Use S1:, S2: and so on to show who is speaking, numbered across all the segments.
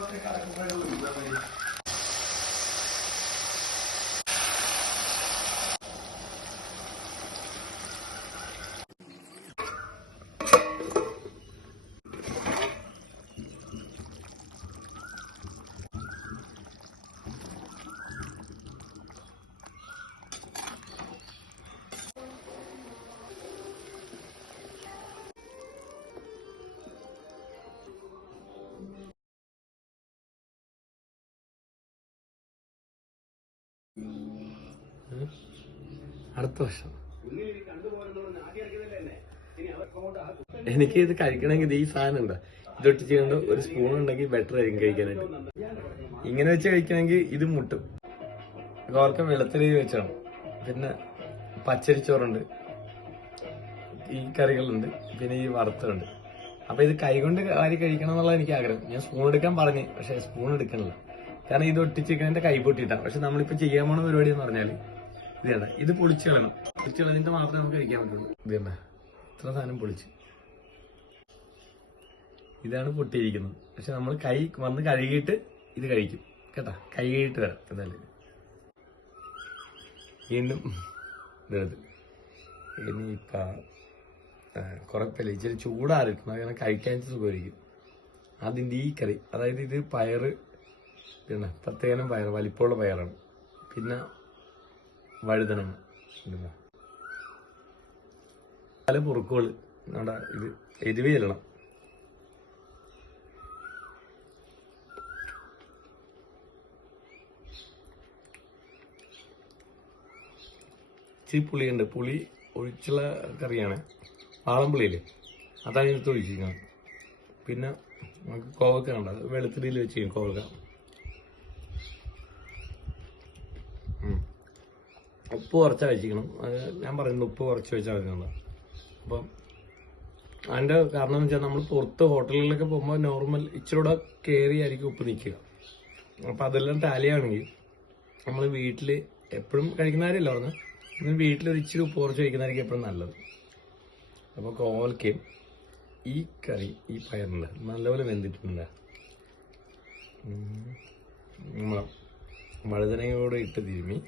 S1: Só tem cara com o velho Luiz, അടുത്ത വർഷം എനിക്ക് ഇത് കഴിക്കണമെങ്കിൽ ഈ സാധനം ഉണ്ട്. ഇതൊട്ടിച്ച് കൊണ്ട് ഒരു സ്പൂൺ ഉണ്ടെങ്കിൽ ബെറ്റർ ആയിരിക്കും കഴിക്കാനായിട്ട്. ഇങ്ങനെ വെച്ച് കഴിക്കണമെങ്കിൽ ഇത് മുട്ടും. ഓർക്കം വെള്ളത്തിൽ വെച്ചാണ്. പിന്നെ പച്ചരിച്ചോറുണ്ട് ഈ കറികളുണ്ട്. പിന്നെ ഈ വറുത്തുണ്ട് അപ്പൊ ഇത് കൈകൊണ്ട് വാരി കഴിക്കണം എന്നുള്ള എനിക്ക് ആഗ്രഹം. ഞാൻ സ്പൂൺ എടുക്കാൻ പറഞ്ഞു പക്ഷെ സ്പൂൺ എടുക്കണില്ല. കാരണം ഇത് ഒട്ടിച്ചിരിക്കുന്നതിന്റെ കൈ പൊട്ടിയിട്ടാണ് പക്ഷെ നമ്മളിപ്പോ ചെയ്യാൻ പോണ പരിപാടി എന്ന് പറഞ്ഞാൽ ഇതാണ് ഇത് പൊളിച്ചു കളയണം. പൊളിച്ചു കളഞ്ഞിട്ട് മാത്രമേ നമുക്ക് കഴിക്കാൻ പറ്റുള്ളൂ. ഇത് വേണ്ട ഇത്ര സാധനം പൊളിച്ച്. ഇതാണ് പൊട്ടിയിരിക്കുന്നത്. പക്ഷെ നമ്മൾ കൈ വന്ന് കഴുകിയിട്ട് ഇത് കഴിക്കും. കേട്ടാ? കൈ കഴുകിയിട്ട് വരാം എന്തായാലും. വീണ്ടും ഇതെടുത്ത് ഇനിയിപ്പ ആ, കുഴപ്പമില്ല ഇച്ചിരി ചൂടാറിക്കണം അങ്ങനെ കഴിക്കാൻ സുഖമായിരിക്കും. അതിന്റെ ഈ കറി അതായത് ഇത് പയറ് പിന്നെ പ്രത്യേകം പയർ വലിപ്പമുള്ള പയറാണ് പിന്നെ ഇടുന്ന പല മുറുക്കുകൾ നമ്മുടെ ഇത് എരിവ് ചെല്ലണം ഇച്ചിരി പുളിയുണ്ട്. പുളി ഒഴിച്ചുള്ള കറിയാണ്. ആളംപുളിയില്ലേ അതാണ് ഇതിനകത്ത് ഒഴിച്ചിരിക്കുന്നത്. പിന്നെ നമുക്ക് കോവക്ക ഉണ്ട് വെളുത്തിരിയിൽ വെച്ച് കോവക്ക. ഉപ്പ് കുറച്ച് വെച്ചിരിക്കണം അത് ഞാൻ പറയുന്നത് ഉപ്പ് കുറച്ച് വെച്ചാൽ മതി അപ്പം അതിന്റെ കാരണം എന്ന് വെച്ചാൽ നമ്മൾ പുറത്ത് ഹോട്ടലുകളിലൊക്കെ പോകുമ്പോൾ നോർമൽ ഇച്ചിരി കൂടെ കയറി ആയിരിക്കും ഉപ്പ് നിൽക്കുക. അപ്പം അതെല്ലാം ടാലിയാണെങ്കിൽ നമ്മൾ വീട്ടിൽ എപ്പോഴും കഴിക്കുന്ന കാര്യമല്ല പറഞ്ഞാൽ ഇന്ന് വീട്ടിൽ ഒരു ഇച്ചിരി ഉപ്പ് കുറച്ച് കഴിക്കുന്നതായിരിക്കും എപ്പോഴും നല്ലത്. അപ്പോൾ കോവൽക്കയും ഈ കറി ഈ പയറിന്റെ നല്ലപോലെ വെന്തിട്ടുണ്ട്. നമ്മളെ വഴുതനയോട് ഇട്ട് തിരുമ്മി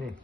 S1: Hmm.